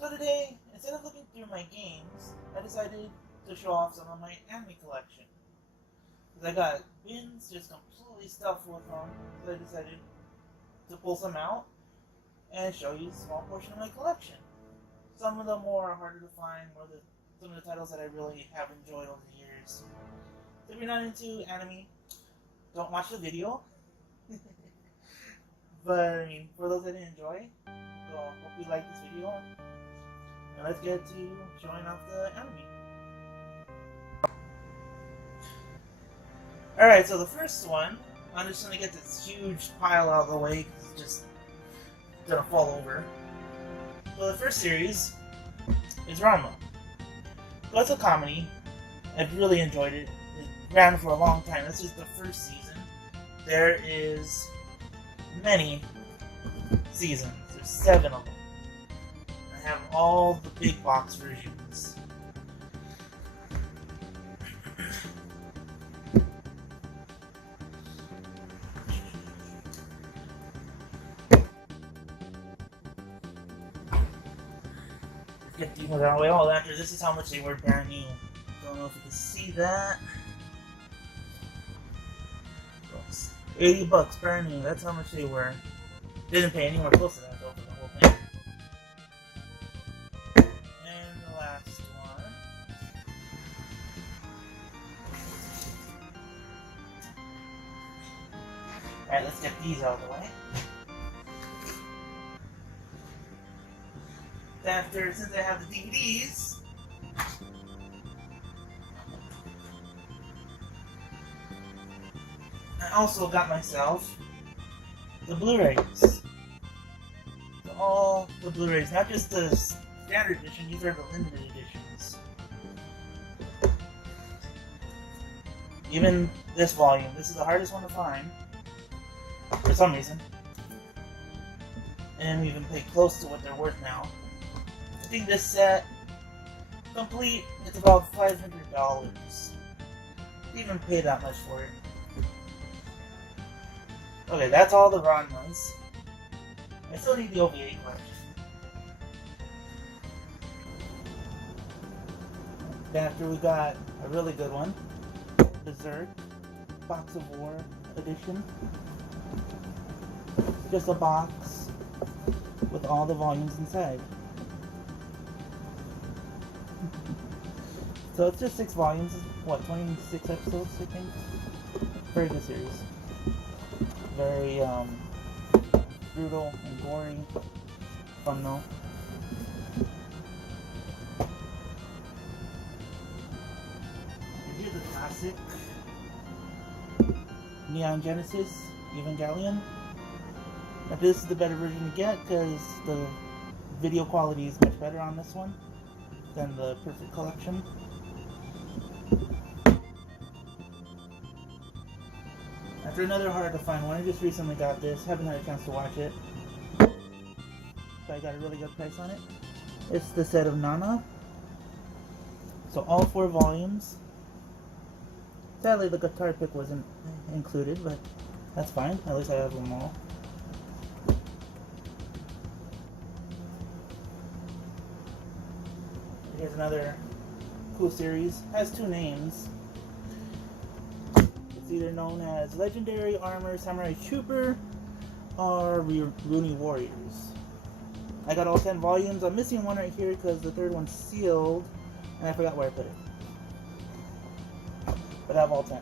So today, instead of looking through my games, I decided to show off some of my anime collection. Because I got bins just completely stuffed with them, so I decided to pull some out and show you a small portion of my collection. Some of them more are harder to find, some of the titles that I really have enjoyed over the years. So if you're not into anime, don't watch the video. But I mean, for those that enjoy, so hope you like this video. And let's get to showing off the anime. Alright, so the first one, I'm just gonna get this huge pile out of the way because it's just gonna fall over. So the first series is Ranma. So it's a comedy. I've really enjoyed it. It ran for a long time. This is the first season. There is many seasons. There's 7 of them. I have all the big box versions. Get these ones out of the way. Oh, after this is how much they were brand new. Don't know if you can see that. $80 brand new. That's how much they were. Didn't pay anywhere close to that though for the whole thing. And the last one. Alright, let's get these out of the way. Since I have the DVDs, I also got myself the Blu-rays. So all the Blu-rays, not just the standard edition, these are the limited editions. Even this volume, this is the hardest one to find, for some reason. And even pay close to what they're worth now. I think this set, complete, it's about $500. Didn't even pay that much for it. Okay, that's all the Ranmas. I still need the OVA collection. After we got a really good one, Berserk Box of War edition. Just a box with all the volumes inside. So it's just 6 volumes, what, 26 episodes, I think? Very good series. Very, brutal and gory. Fun though. Here's the classic Neon Genesis Evangelion. Now this is the better version to get because the video quality is much better on this one than the Perfect Collection. After another hard to find one, I just recently got this, haven't had a chance to watch it, but I got a really good price on it. It's the set of Nana, so all 4 volumes. Sadly the guitar pick wasn't included, but that's fine, at least I have them all. Here's another cool series, has 2 names. Either known as Legendary Armor Samurai Trooper or Rooney Warriors. I got all 10 volumes. I'm missing one right here because the 3rd one's sealed and I forgot where I put it. But I have all 10.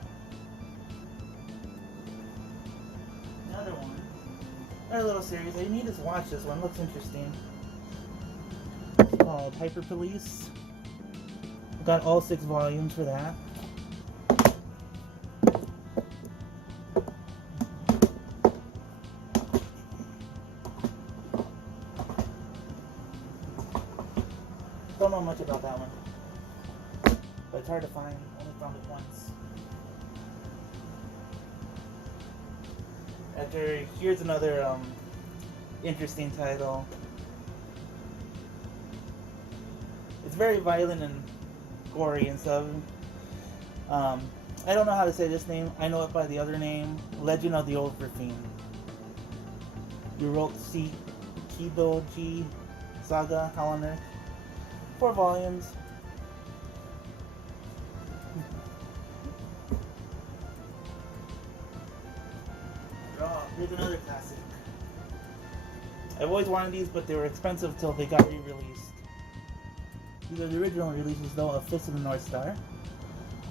Another one. Another little series. I need to watch this one. Looks interesting. It's called Hyper Police. I got all 6 volumes for that. Don't know much about that one, but it's hard to find. Only found it once. Here's another interesting title. It's very violent and gory and stuff. I don't know how to say this name. I know it by the other name, Legend of the Overfiend. Urotsukidoji Saga, Hell on Earth. 4 volumes. Oh, here's another classic. I've always wanted these, but they were expensive until they got re-released. These are the original releases, though, of Fist of the North Star.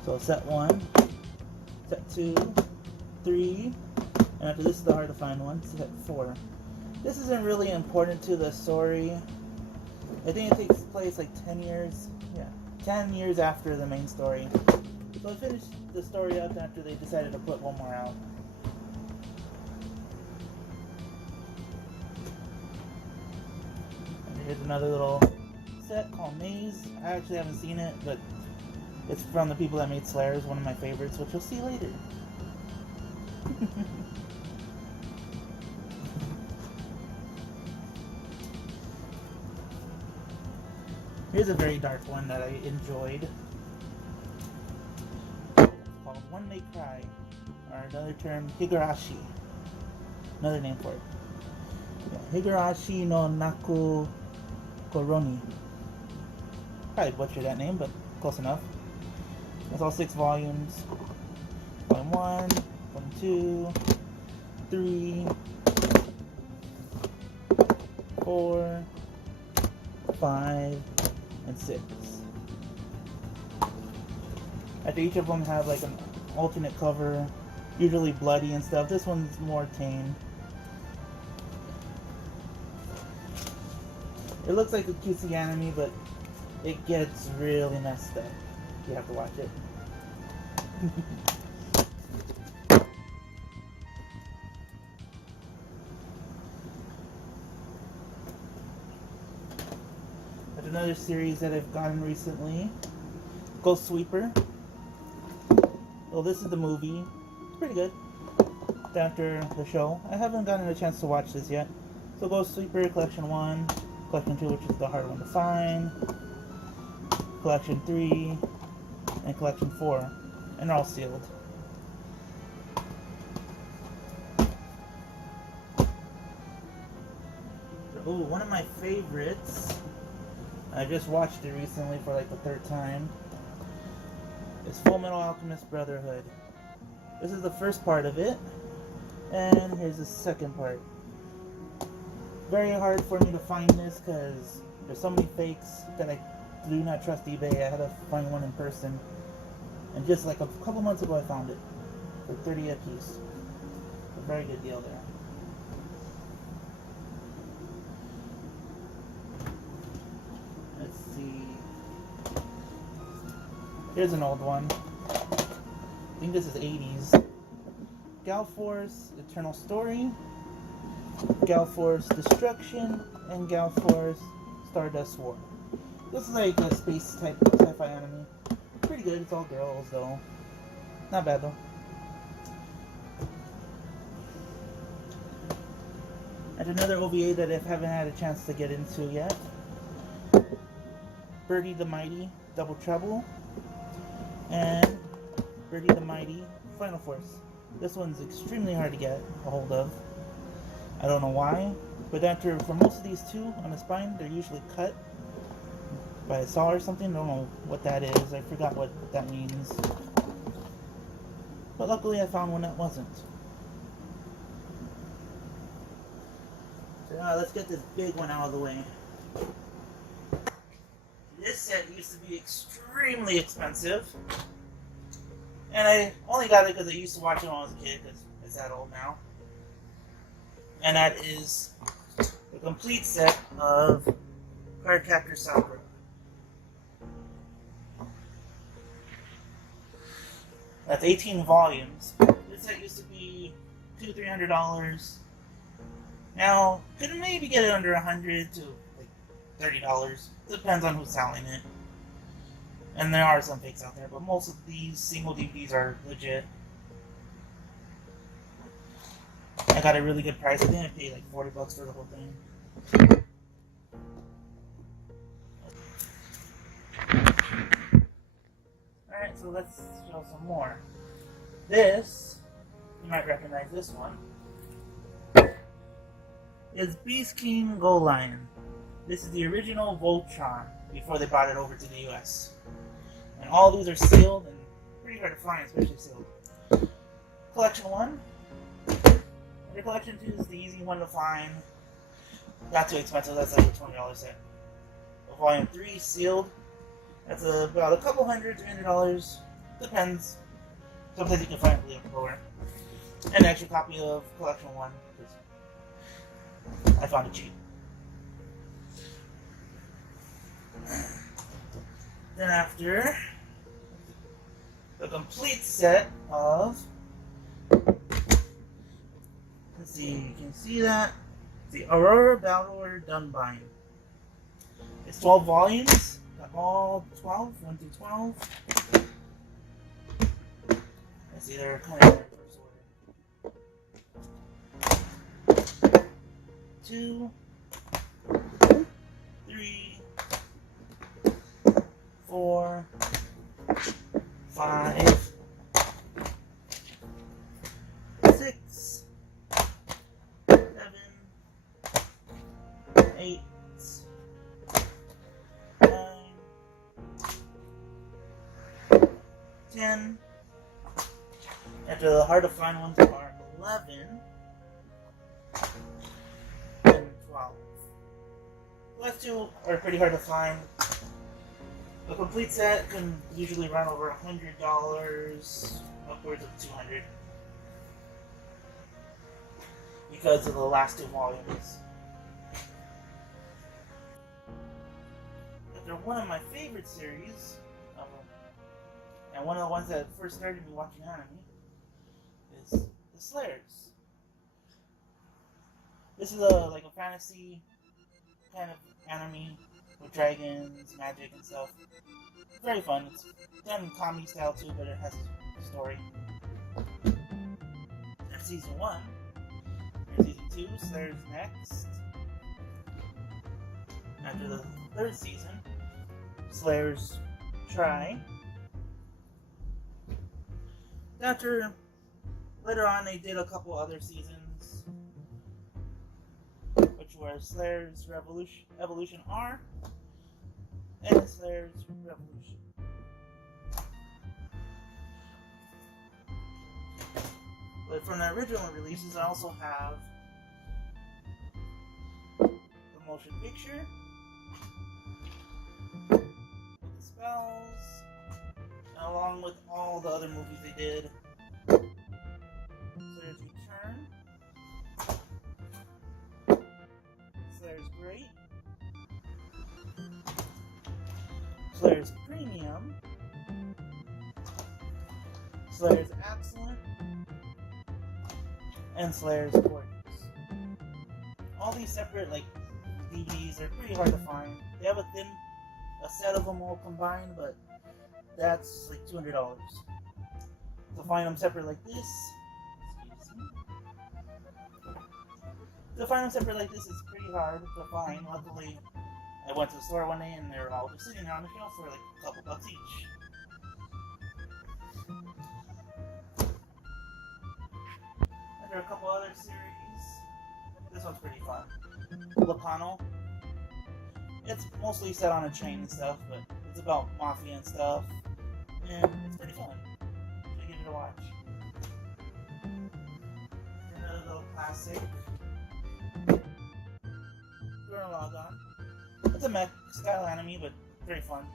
So set 1, set 2, 3, and after this is the hard to find one, set 4. This isn't really important to the story. I think it takes place like 10 years, 10 years after the main story. So I finished the story up after they decided to put one more out. And here's another little set called Maze. I actually haven't seen it, but it's from the people that made Slayers, one of my favorites, which you'll see later. Here's a very dark one that I enjoyed. It's called One May Cry, or another term, Higurashi. Another name for it. Yeah, Higurashi no Naku Koroni. Probably butchered that name, but close enough. It's all 6 volumes. Volume 1, Volume 2, 3, 4, 5, and 6. After each of them have like an alternate cover, usually bloody and stuff. This one's more tame. It looks like a cutesy anime, but it gets really messed up. You have to watch it. But another series that I've gotten recently, Ghost Sweeper. Well, this is the movie. It's pretty good. After the show, I haven't gotten a chance to watch this yet. So Ghost Sweeper Collection 1, Collection 2, which is the hard one to find, Collection 3, and Collection 4, and they're all sealed. Ooh, one of my favorites, I just watched it recently for like the 3rd time, is Full Metal Alchemist Brotherhood. This is the first part of it, and here's the second part. Very hard for me to find this because there's so many fakes that I do not trust eBay. I had to find one in person. And just like a couple months ago I found it for $30 a piece. A very good deal there. Let's see. Here's an old one. I think this is 80s. Gal Force Eternal Story, Gal Force Destruction, and Gal Force Stardust War. This is like a space type sci-fi anime. Pretty good. It's all girls though. Not bad though. And another OVA that I haven't had a chance to get into yet. Birdie the Mighty Double Trouble, and Birdie the Mighty Final Force. This one's extremely hard to get a hold of. I don't know why, but for most of these two on the spine, they're usually cut by a saw or something. I don't know what that is. I forgot what that means. But luckily I found one that wasn't. So now let's get this big one out of the way. This set used to be extremely expensive. And I only got it because I used to watch it when I was a kid, because it's that old now. And that is the complete set of Cardcaptor Sakura. That's 18 volumes. This set used to be $200-300. Now, could maybe get it under $100 to like $30. Depends on who's selling it. And there are some fakes out there, but most of these single DVDs are legit. I got a really good price. I think I paid like $40 for the whole thing. Alright, so let's show some more. This, you might recognize this one, is Beast King Go Lion. This is the original Voltron before they brought it over to the US. And all these are sealed and pretty hard to find, especially sealed. Collection 1. And Collection 2 is the easy one to find. Not too expensive, that's like a $20 set. Volume 3 sealed. That's about a couple $100, $300. Depends. Sometimes you can find it a little lower. And an extra copy of Collection 1. I found it cheap. Then after, the complete set of, let's see, you can see that, the Aurora Balor Dunbind. It's 12 volumes, all 12, 1 through 12. Let's see, they're kind of in reverse order. 2, 3, 4, 5, 6, 7, 8, 9, 10. After the hard to find ones are 11 and 12. The last two are pretty hard to find. The complete set can usually run over $100, upwards of $200, because of the last two volumes. They're one of my favorite series, and one of the ones that first started me watching anime, is the Slayers. This is like a fantasy kind of anime with dragons, magic, and stuff. Very fun. It's done in comedy style too, but it has a story. That's season 1. Here's season 2, Slayers next. After the 3rd season, Slayers Try. After, later on, they did a couple other seasons, which were Slayers Evolution R and Slayers Revolution. But from the original releases, I also have the motion picture, with the spells, and along with all the other movies they did. Slayers Return, Slayers Great, Slayers Premium, Slayers Excellent, and Slayers Gorgeous. All these separate DVDs are pretty hard to find. They have a set of them all combined, but that's like $200. To find them separate like this, is pretty hard to find. Luckily, I went to the store one day and they were all just sitting there on the shelf for like a couple bucks each. And there are a couple other series. This one's pretty fun. Lupano. It's mostly set on a train and stuff, but it's about mafia and stuff. And it's pretty fun. So give it a watch. Another little classic. Gurren Lagann. It's a mech style anime, but very fun.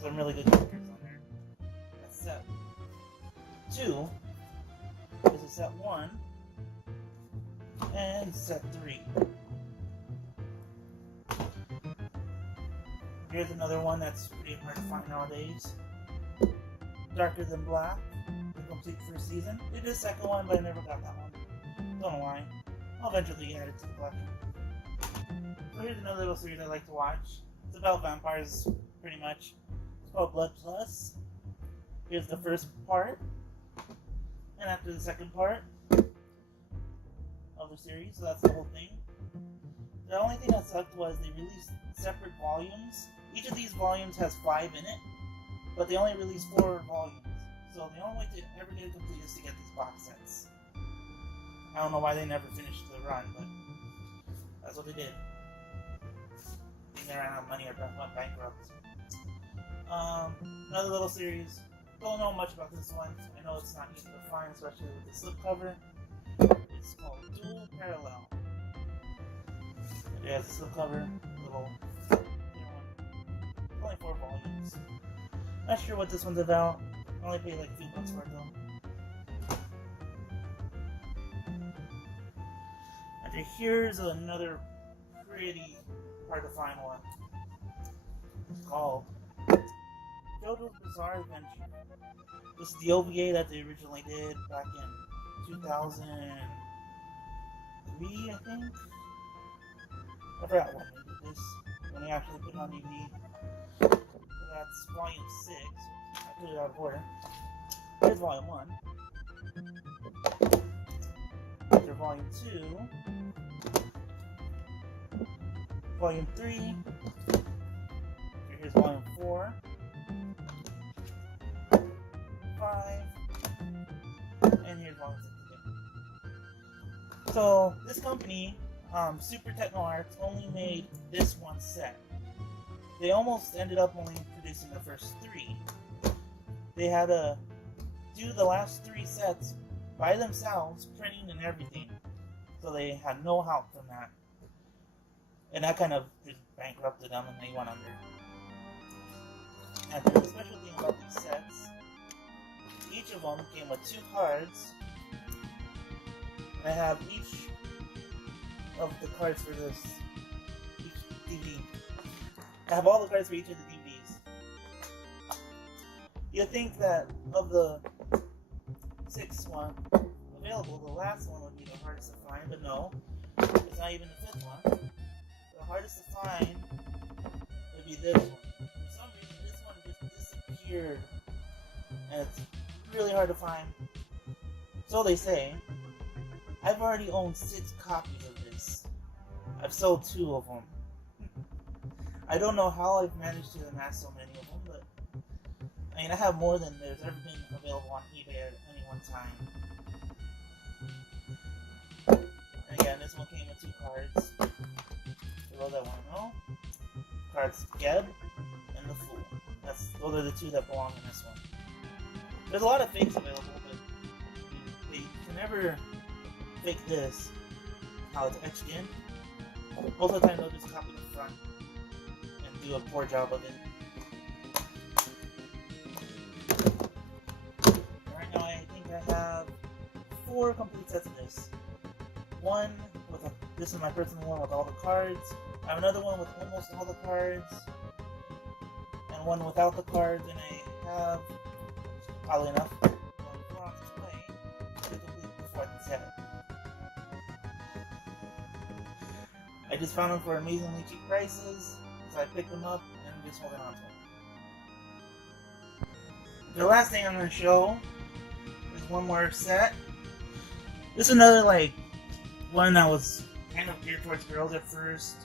Some really good characters on there. That's set 2. This is set 1. And set 3. Here's another one that's pretty hard to find nowadays. Darker Than Black, the complete 1st season. They did a 2nd one, but I never got that one. Don't know why. I'll eventually add it to the collection. So here's another little series I like to watch. It's about vampires, pretty much. It's called Blood Plus. Here's the 1st part. And after the 2nd part of the series, so that's the whole thing. The only thing that sucked was they released separate volumes. Each of these volumes has 5 in it, but they only released 4 volumes. So the only way to ever get it complete is to get these box sets. I don't know why they never finished the run, but that's what they did. think they ran out of money or went bankrupt. Another little series. Don't know much about this one. I know it's not easy to find, especially with the slipcover. It's called Dual Parallel. It has a slipcover, little one. Only 4 volumes. Not sure what this one's about. I only paid like $2 for it though. And here's another pretty hard to find one. It's called JoJo's Bizarre Adventure. This is the OVA that they originally did back in 2003, I think. I forgot when they did this. When they actually put it on DVD. That's volume 6. I put it out of order. Here's volume 1. Here's volume 2. Volume 3. Here's volume 4. 5. And here's volume 6 again. So, this company, Super Techno Arts, only made this one set. They almost ended up only producing the first 3. They had to do the last 3 sets by themselves, printing and everything. So they had no help from that. And that kind of just bankrupted them and they went under. And the special thing about these sets, each of them came with 2 cards. I have each of the cards for this, each DVD. I have all the cards for each of the DVDs. You'd think that of the 6 one available, the last one would be the hardest to find, but no. It's not even the 5th one. The hardest to find would be this one. For some reason, this one just disappeared. And it's really hard to find. So they say. I've already owned 6 copies of this. I've sold 2 of them. I don't know how I've managed to amass so many of them, but I mean, I have more than there's ever been available on eBay at any one time. And again, this one came with 2 cards. For those that want to know, cards Geb and the Fool. Those are the 2 that belong in this one. There's a lot of fakes available, but they can never fake this, how it's etched in. Most of the time, they'll just copy the front do a poor job of it. Right now I think I have 4 complete sets of this. One with this is my personal one with all the cards. I have another one with almost all the cards. And one without the cards, and I have, oddly enough, one on its way to complete the 4th set. I just found them for amazingly cheap prices. So I picked them up and I'm just holding on to them. The last thing I'm going to show is one more set. This is another one that was kind of geared towards girls at first.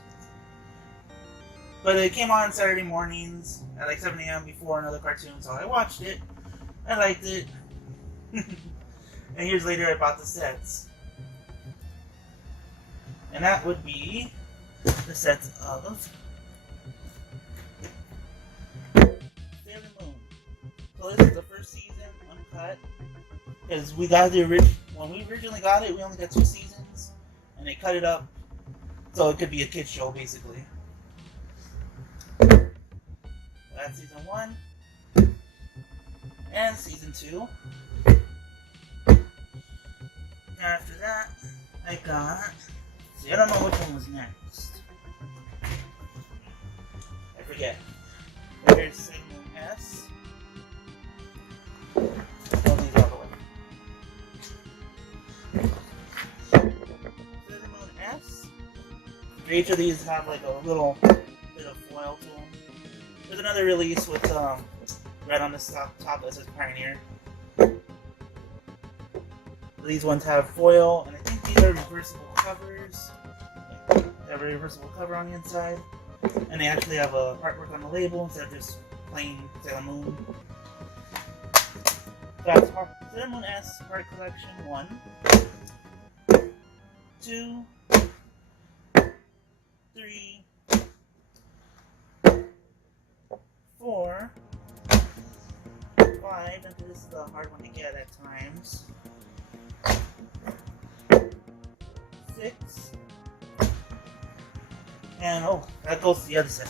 But it came on Saturday mornings at 7 a.m. before another cartoon, so I watched it. I liked it. And years later I bought the sets. And that would be the sets of Sailor Moon. So this is the first season, uncut. Because we got when we originally got it, we only got 2 seasons, and they cut it up so it could be a kids show basically. That's season 1 and season 2. After that, I got. See, I don't know which one was next. I forget. Here's Sailor Moon S. Throw these out of the way. Sailor Moon S. Each of these have a little bit of foil to them. There's another release with right on the top that says Pioneer. These ones have foil, and I think these are reversible covers. They have a reversible cover on the inside, and they actually have a artwork on the label instead of just plain Sailor Moon. That's Sailor Moon S Art Collection 1, 2, 3, 5, and this is a hard one to get at times. 6. And oh, that goes to the other side.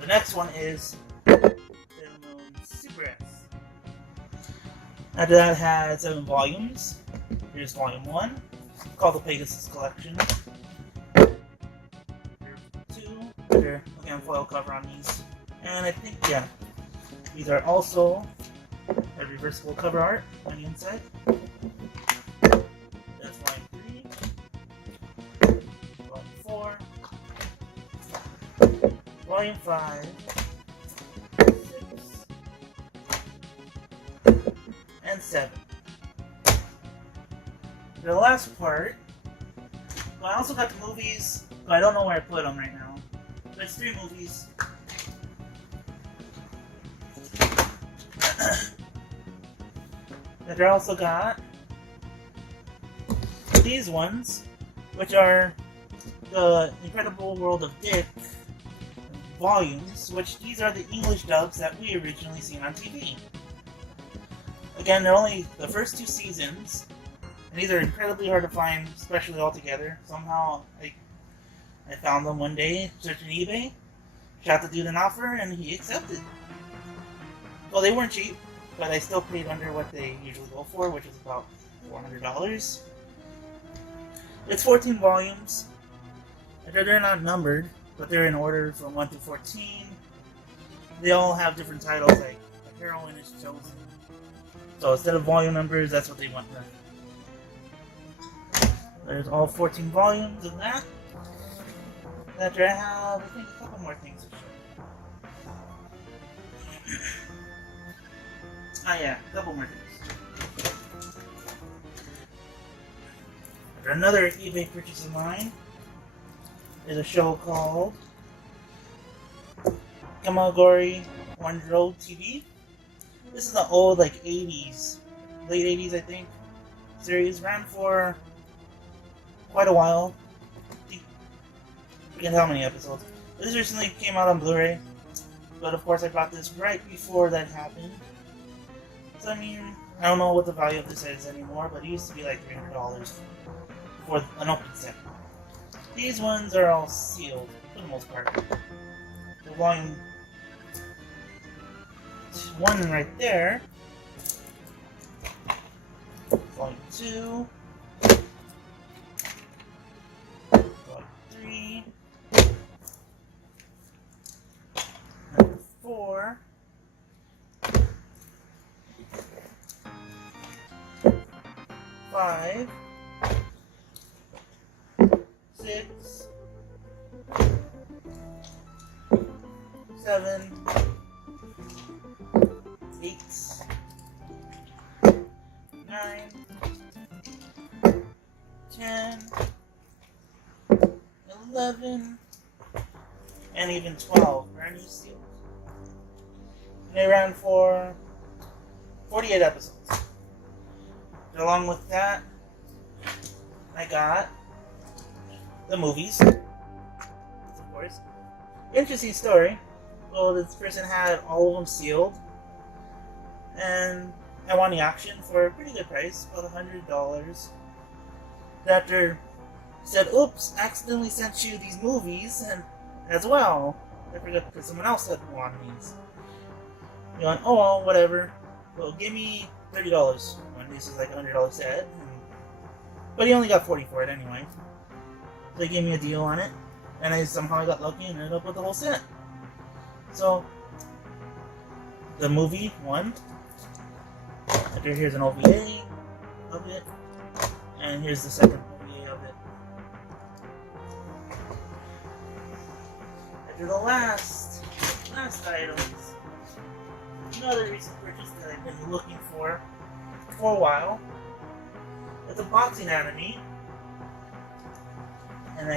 The next one is Super S. After that had 7 volumes. Here's volume 1, called the Pegasus Collection. Here's 2, they're again foil cover on these. And I think, yeah, these are also a reversible cover art on the inside. That's volume 3, volume 4, volume 5, 6, and 7. The last part, well, I also got the movies, but I don't know where I put them right now. There's 3 movies. That I also got these ones, which are the Incredible World of Dick volumes, which these are the English dubs that we originally seen on TV. Again, they're only the first 2 seasons, and these are incredibly hard to find, especially all together. Somehow, I found them one day searching eBay, shot the dude an offer, and he accepted. Well, they weren't cheap, but I still paid under what they usually go for, which is about $400. It's 14 volumes. They're not numbered, but they're in order from 1 to 14. They all have different titles, like The Heroine is Chosen. So instead of volume numbers, that's what they want there. There's all 14 volumes of that. After I have, I think, a couple more things to show. Yeah, a couple more things. After another eBay purchase of mine is a show called Kamagori Orange Road TV. This is the old, like, 80s, late 80s, I think, series. Ran for quite a while. I forget how many episodes. This recently came out on Blu-ray, but of course I bought this right before that happened. So I mean, I don't know what the value of this is anymore, but it used to be like $300 for an open set. These ones are all sealed, for the most part. The volume 1 right there. Volume 2. Volume 3. Number 4. 5. 6. 7. 8. 9. 10. 11. And even 12. Brand new seals. And they ran for 48 episodes. And along with that, I got the movies, of course. Interesting story. Well, this person had all of them sealed, and I won the auction for a pretty good price, about $100. After said, "Oops, accidentally sent you these movies," and as well, I forgot because someone else had wanted these. You went, "Oh well, whatever. Well, give me $30 when this is like a $100 set." But he only got 40 for it anyway. So they gave me a deal on it, and I somehow got lucky and ended up with the whole set. So the movie won. After here's an OVA of it, and here's the second OVA of it. After the last items, another recent purchase that I've been looking for a while. It's a boxing anime, and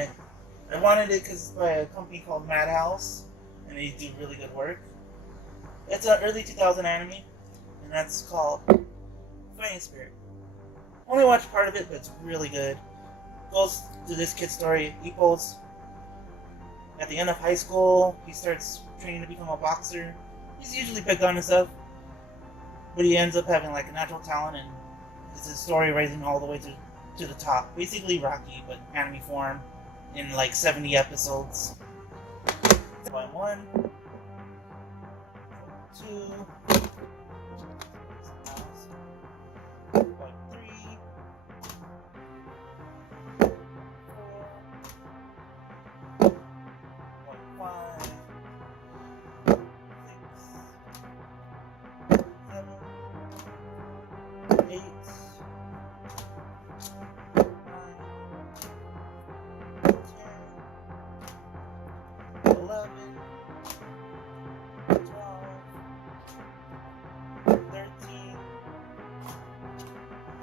I wanted it because it's by a company called Madhouse, and they do really good work. It's an early 2000 anime, and that's called Fighting Spirit. Only watched part of it, but it's really good. Goes to this kid's story. He goes at the end of high school. He starts training to become a boxer. He's usually picked on and stuff, but he ends up having like a natural talent, and it's a story rising all the way to the top. Basically Rocky, but anime form in like 70 episodes. Volume 1, 2, Volume 3, 4, Volume 5, 6, 7, 8, 9, 10, 11, 12, 13,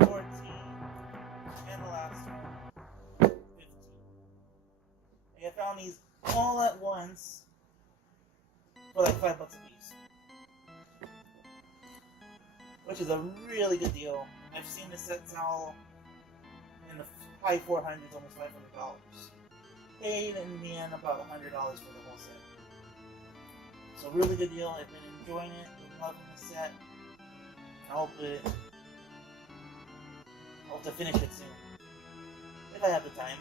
14, and the last one, 15. And I found these all at once for like $5 a piece, which is a really good deal. I've seen the set sell in the high 400s, almost $500. Paid in the end about $100 for the whole set. So really good deal. I've been enjoying it, been loving the set. I hope to finish it soon, if I have the time.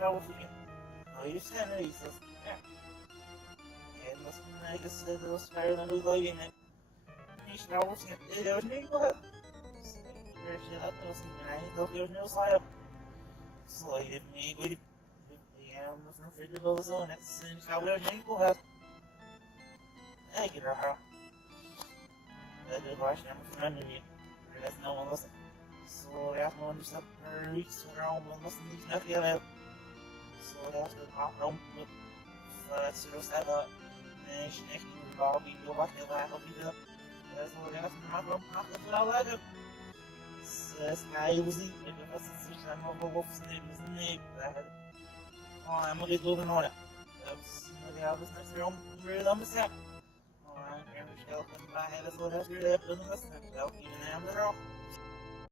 No, just kind of useless. Yeah. Okay, I guess those higher than who's loading it. There was no slide. There was no slide up. Slide if me, but yeah, I'm afraid to go the zone. That's how we're going to have. I get her out. That is why I'm from under you. That's no one listen. So I have to understand her weeks when her own one listen to nothing about. So I have to pop home with sort of set up. And she next to the ball, we go back to the lab, we up. That's what I have to pop home, pop the flower like it. So that's how it was eating. If I was in the I'm over wolf's name, was the name. I'm gonna get moving on it. I was next to her, really on the set. I'm going to go and buy it as well as you're there, but I'm going to go. Even now, I'm